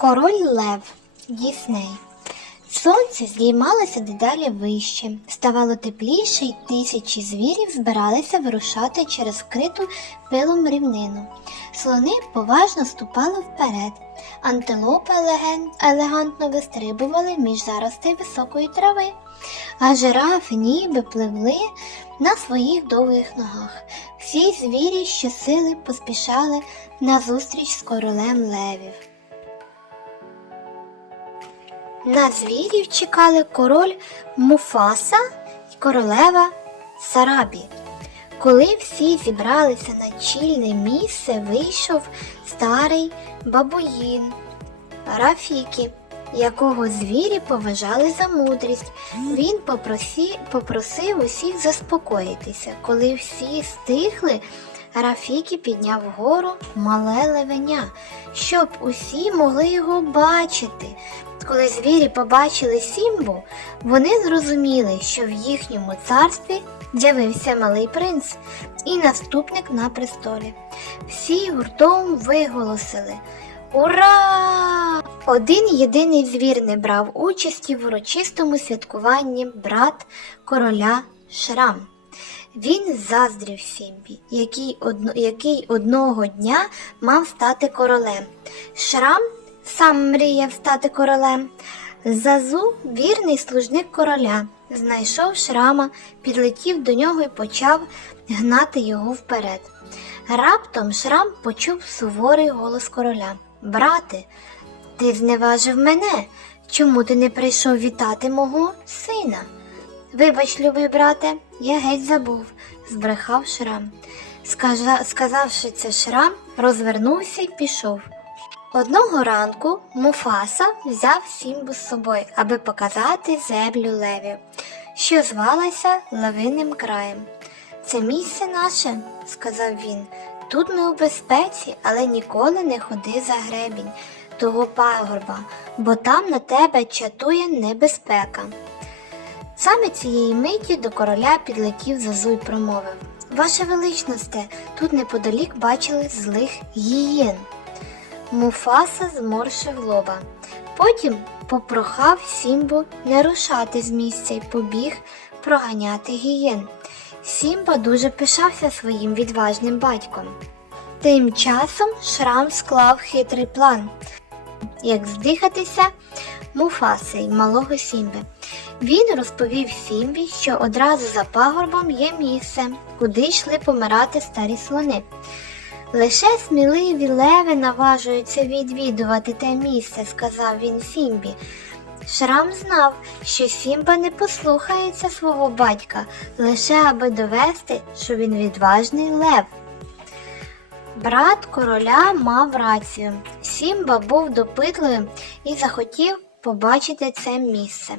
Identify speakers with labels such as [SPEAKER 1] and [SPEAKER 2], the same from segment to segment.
[SPEAKER 1] Король Лев Дісней. Сонце здіймалося дедалі вище, ставало тепліше, і тисячі звірів збиралися вирушати через вкриту пилом рівнину. Слони поважно ступали вперед, антилопи елеген- елегантно вистрибували між заростей високої трави, а жирафи ніби пливли на своїх довгих ногах. Всі звірі щосили поспішали назустріч з королем левів. На звірів чекали король Муфаса і королева Сарабі. Коли всі зібралися на чільне місце, вийшов старий бабуїн Рафікі, якого звірі поважали за мудрість. Він попросі, попросив усіх заспокоїтися. Коли всі стихли, Рафікі підняв вгору мале левеня, щоб усі могли його бачити. Коли звірі побачили Сімбу, вони зрозуміли, що в їхньому царстві з'явився малий принц і наступник на престолі. Всі гуртом виголосили Ура! Один єдиний звір не брав участі в урочистому святкуванні брат короля Шрам. Він заздрів Сімбі, який, одно, який одного дня мав стати королем. Шрам сам мріяв стати королем. Зазу, вірний служник короля, знайшов шрама, підлетів до нього і почав гнати його вперед. Раптом шрам почув суворий голос короля. Брате, ти зневажив мене. Чому ти не прийшов вітати мого сина? Вибач, любий брате, я геть забув, збрехав шрам. Сказавши це шрам, розвернувся і пішов. Одного ранку Муфаса взяв Сімбу з собою, аби показати землю левів, що звалася Левинним краєм. Це місце наше, сказав він. Тут ми у безпеці, але ніколи не ходи за гребінь того пагорба, бо там на тебе чатує небезпека. Саме цієї миті до короля підлетів Зазу й промовив Ваше величносте, тут неподалік бачили злих гієн. Муфаса зморшив лоба. Потім попрохав Сімбу не рушати з місця й побіг проганяти гієн. Сімба дуже пишався своїм відважним батьком. Тим часом Шрам склав хитрий план, як здихатися Муфаси й малого Сімби. Він розповів Сімбі, що одразу за пагорбом є місце, куди йшли помирати старі слони. Лише сміливі леви наважуються відвідувати те місце, сказав він Сімбі. Шрам знав, що Сімба не послухається свого батька, лише аби довести, що він відважний лев. Брат короля мав рацію. Сімба був допитливим і захотів побачити це місце.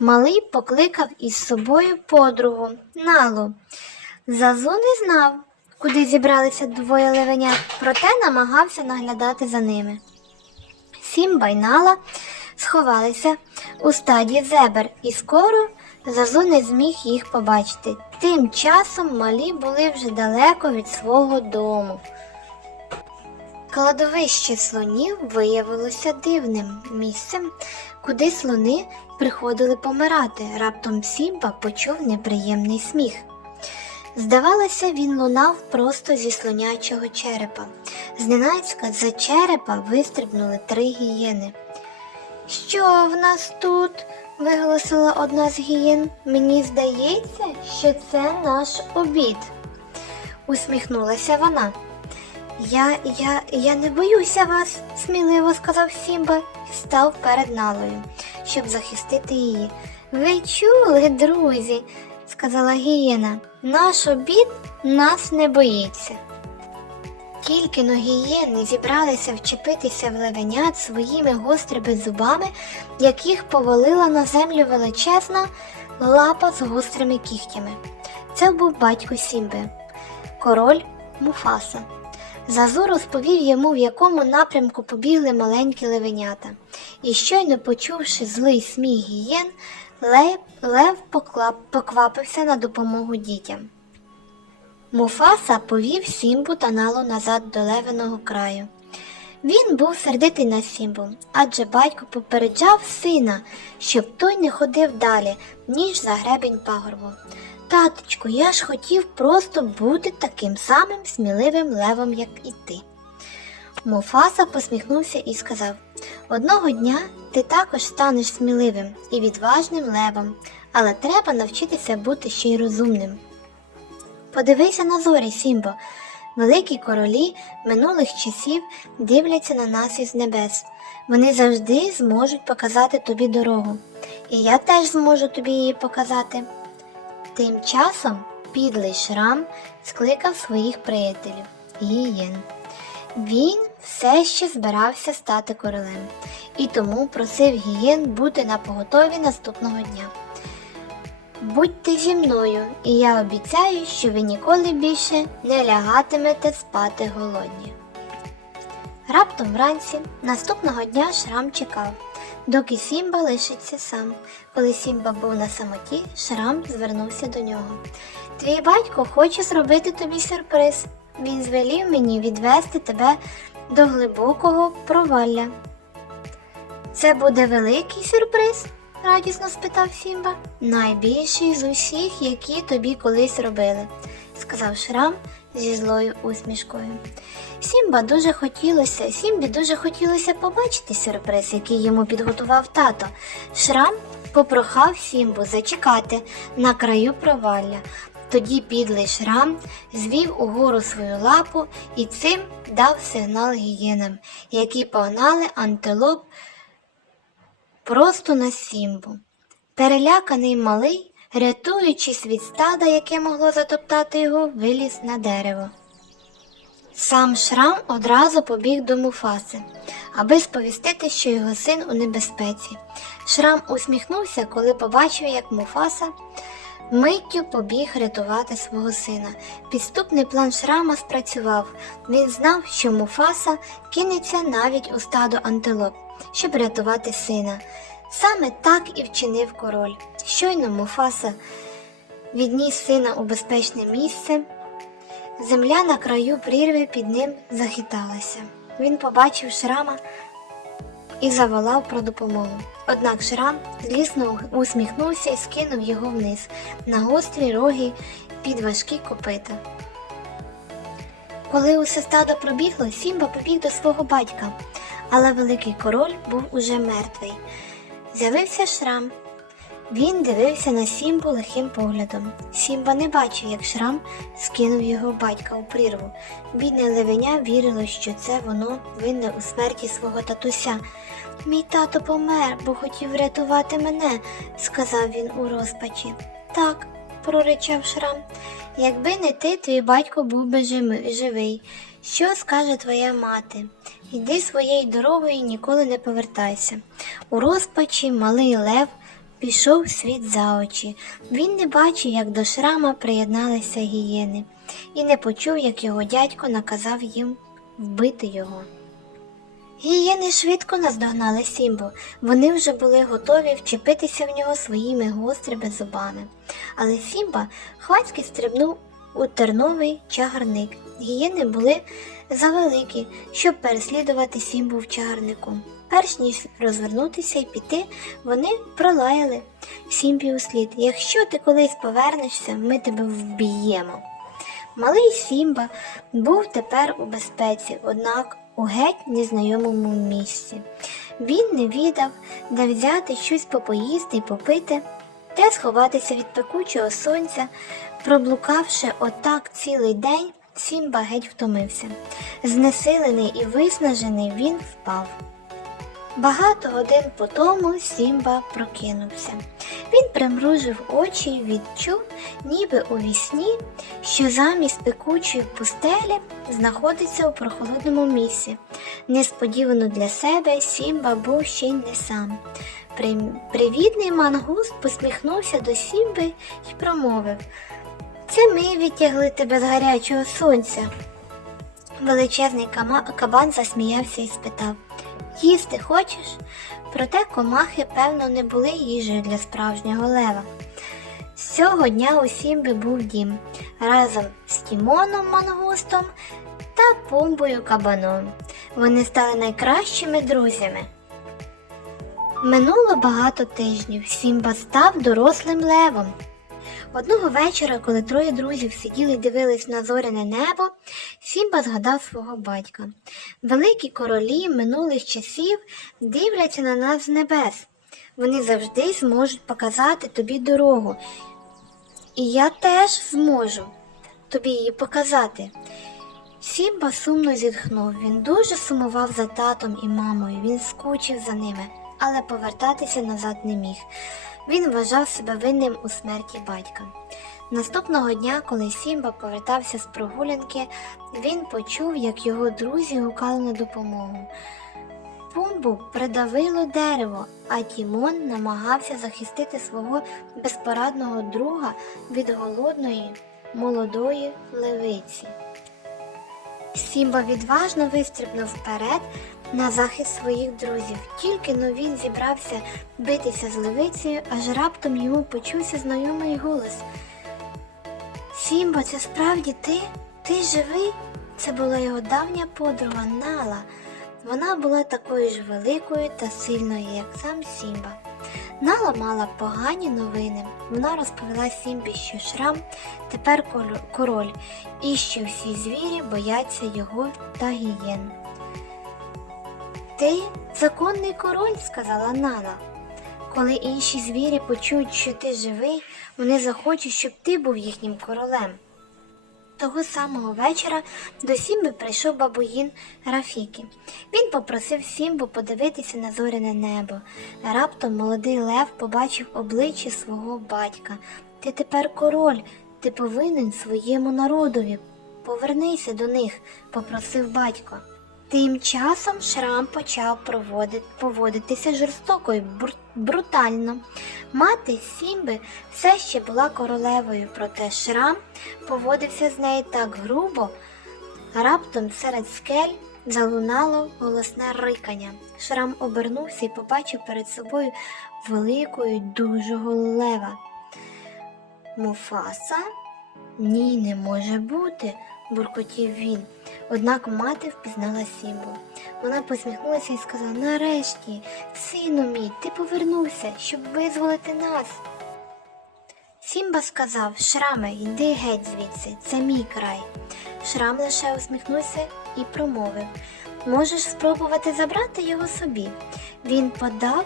[SPEAKER 1] Малий покликав із собою подругу Налу. Зазу не знав, куди зібралися двоє левенят, проте намагався наглядати за ними. Сімба й Нала сховалися у стаді зебер, і скоро Зазу не зміг їх побачити. Тим часом малі були вже далеко від свого дому. Кладовище слонів виявилося дивним місцем, куди слони приходили помирати. Раптом Сімба почув неприємний сміх. Здавалося, він лунав просто зі слонячого черепа. Зненацька за черепа вистрибнули три гієни. Що в нас тут? виголосила одна з гієн. Мені здається, що це наш обід. Усміхнулася вона. Я, я, я не боюся вас, сміливо сказав Сімба і став перед налою, щоб захистити її. Ви чули, друзі, сказала гієна, наш обід нас не боїться. Тільки но гієни зібралися вчепитися в левенят своїми гострими зубами, яких повалила на землю величезна лапа з гострими кігтями. Це був батько Сімби, король Муфаса. Зазу розповів йому, в якому напрямку побігли маленькі левенята, і щойно почувши злий сміх гієн, лев, поквапився на допомогу дітям. Муфаса повів Сімбу та Налу назад до левиного краю. Він був сердитий на Сімбу, адже батько попереджав сина, щоб той не ходив далі, ніж за гребінь пагорбу. Таточку, я ж хотів просто бути таким самим сміливим левом, як і ти. Муфаса посміхнувся і сказав: Одного дня ти також станеш сміливим і відважним левом, але треба навчитися бути ще й розумним. Подивися на зорі, Сімбо. Великі королі минулих часів дивляться на нас із небес. Вони завжди зможуть показати тобі дорогу. І я теж зможу тобі її показати. Тим часом підлий шрам скликав своїх приятелів гієн. Він все ще збирався стати королем і тому просив гієн бути на поготові наступного дня. Будьте зі мною, і я обіцяю, що ви ніколи більше не лягатимете спати голодні. Раптом вранці наступного дня Шрам чекав, доки Сімба лишиться сам. Коли Сімба був на самоті, Шрам звернувся до нього. Твій батько хоче зробити тобі сюрприз. Він звелів мені відвести тебе до глибокого провалля. Це буде великий сюрприз? радісно спитав Сімба. Найбільший з усіх, які тобі колись робили, сказав Шрам зі злою усмішкою. Сімба дуже хотілося, Сімбі дуже хотілося побачити сюрприз, який йому підготував тато. Шрам попрохав Сімбу зачекати на краю провалля. Тоді підлий шрам звів угору свою лапу і цим дав сигнал гієнам, які погнали антилоп просто на сімбу. Переляканий малий, рятуючись від стада, яке могло затоптати його, виліз на дерево. Сам Шрам одразу побіг до Муфаси, аби сповістити, що його син у небезпеці. Шрам усміхнувся, коли побачив, як Муфаса миттю побіг рятувати свого сина. Підступний план Шрама спрацював. Він знав, що Муфаса кинеться навіть у стадо антилоп, щоб рятувати сина. Саме так і вчинив король. Щойно Муфаса відніс сина у безпечне місце. Земля на краю прірви під ним захиталася. Він побачив шрама і заволав про допомогу. Однак шрам злісно усміхнувся і скинув його вниз на гострі роги під важкі копита. Коли усе стадо пробігло, Сімба побіг до свого батька, але великий король був уже мертвий. З'явився шрам. Він дивився на Сімбу лихим поглядом. Сімба не бачив, як шрам скинув його батька у прірву. Бідне левеня вірило, що це воно винне у смерті свого татуся. Мій тато помер, бо хотів врятувати мене, сказав він у розпачі. Так, проричав шрам. Якби не ти, твій батько був би живий. Що скаже твоя мати? Йди своєю дорогою і ніколи не повертайся. У розпачі малий лев пішов світ за очі. Він не бачив, як до шрама приєдналися гієни, і не почув, як його дядько наказав їм вбити його. Гієни швидко наздогнали Сімбу. Вони вже були готові вчепитися в нього своїми гострими зубами. Але Сімба хвацьки стрибнув у терновий чагарник. Гієни були завеликі, щоб переслідувати Сімбу в чагарнику. Перш ніж розвернутися і піти, вони пролаяли Сімбі у слід. Якщо ти колись повернешся, ми тебе вб'ємо. Малий Сімба був тепер у безпеці, однак у геть незнайомому місці. Він не відав, де взяти щось попоїсти і попити, де сховатися від пекучого сонця. Проблукавши отак цілий день, Сімба геть втомився. Знесилений і виснажений він впав. Багато годин по тому Сімба прокинувся. Він примружив очі і відчув, ніби у вісні, що замість пекучої пустелі знаходиться у прохолодному місці. Несподівано для себе Сімба був ще й не сам. При- Привітний мангуст посміхнувся до Сімби і промовив Це ми відтягли тебе з гарячого сонця. Величезний кабан засміявся і спитав Їсти хочеш? Проте комахи, певно, не були їжею для справжнього лева. З цього дня у Сімби був дім разом з Тімоном Мангустом та Пумбою кабаном. Вони стали найкращими друзями. Минуло багато тижнів. Сімба став дорослим левом. Одного вечора, коли троє друзів сиділи і дивились на зоряне небо, Сімба згадав свого батька. Великі королі минулих часів дивляться на нас з небес. Вони завжди зможуть показати тобі дорогу. І я теж зможу тобі її показати. Сімба сумно зітхнув. Він дуже сумував за татом і мамою. Він скучив за ними, але повертатися назад не міг. Він вважав себе винним у смерті батька. Наступного дня, коли Сімба повертався з прогулянки, він почув, як його друзі гукали на допомогу. Пумбу придавило дерево, а Тімон намагався захистити свого безпорадного друга від голодної молодої левиці. Сімба відважно вистрибнув вперед на захист своїх друзів. Тільки но він зібрався битися з левицею, аж раптом йому почувся знайомий голос. Сімба, це справді ти? Ти живий? Це була його давня подруга Нала. Вона була такою ж великою та сильною, як сам Сімба. Нала мала погані новини. Вона розповіла Сімбі, що Шрам тепер король, і що всі звірі бояться його та гієн. Ти законний король, сказала Нала. Коли інші звірі почують, що ти живий, вони захочуть, щоб ти був їхнім королем. Того самого вечора до Сімби прийшов бабуїн Рафікі. Він попросив Сімбу подивитися на зоряне небо. Раптом молодий лев побачив обличчя свого батька. Ти тепер король, ти повинен своєму народові. Повернися до них, попросив батько. Тим часом Шрам почав поводитися жорстоко і брутально. Мати Сімби все ще була королевою, проте Шрам поводився з нею так грубо. Раптом серед скель залунало голосне рикання. Шрам обернувся і побачив перед собою великого й дужого лева. Муфаса? Ні, не може бути, буркотів він. Однак мати впізнала Сімбу. Вона посміхнулася і сказала: Нарешті, сину мій, ти повернувся, щоб визволити нас. Сімба сказав Шраме, йди геть звідси, це мій край. Шрам лише усміхнувся і промовив Можеш спробувати забрати його собі. Він подав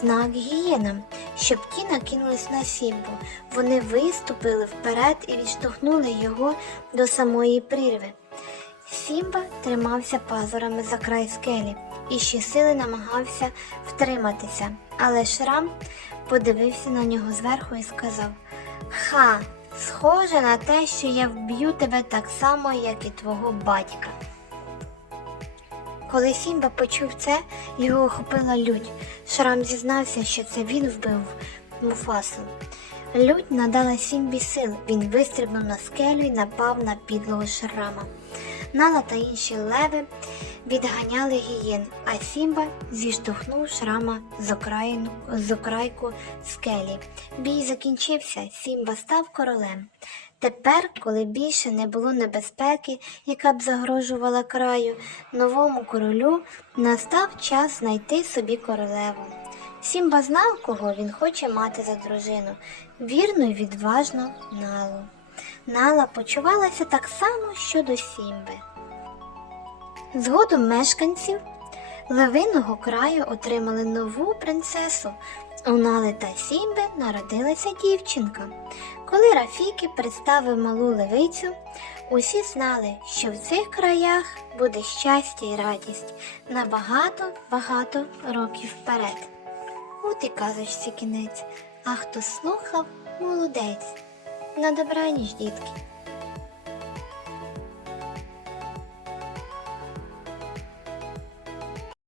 [SPEAKER 1] знак гієнам, щоб ті накинулись на Сімбу. Вони виступили вперед і відштовхнули його до самої прірви. Сімба тримався пазурами за край скелі і щосили намагався втриматися, але Шрам подивився на нього зверху і сказав Ха, схоже на те, що я вб'ю тебе так само, як і твого батька. Коли Сімба почув це, його охопила лють. Шрам зізнався, що це він вбив Муфасу. Лють надала Сімбі сил, він вистрибнув на скелю і напав на підлого шрама. Нала та інші леви відганяли гієн, а Сімба зіштовхнув шрама з, окраїну, з окрайку скелі. Бій закінчився, Сімба став королем. Тепер, коли більше не було небезпеки, яка б загрожувала краю, новому королю настав час знайти собі королеву. Сімба знав, кого він хоче мати за дружину, вірну й відважну Налу. Нала почувалася так само, що до Сімби. Згодом мешканців левиного краю отримали нову принцесу. У Нали та Сімби народилася дівчинка. Коли Рафіки представив малу левицю, усі знали, що в цих краях буде щастя і радість на багато-багато років вперед. От і казочці кінець, а хто слухав, молодець. На добраніч, дітки.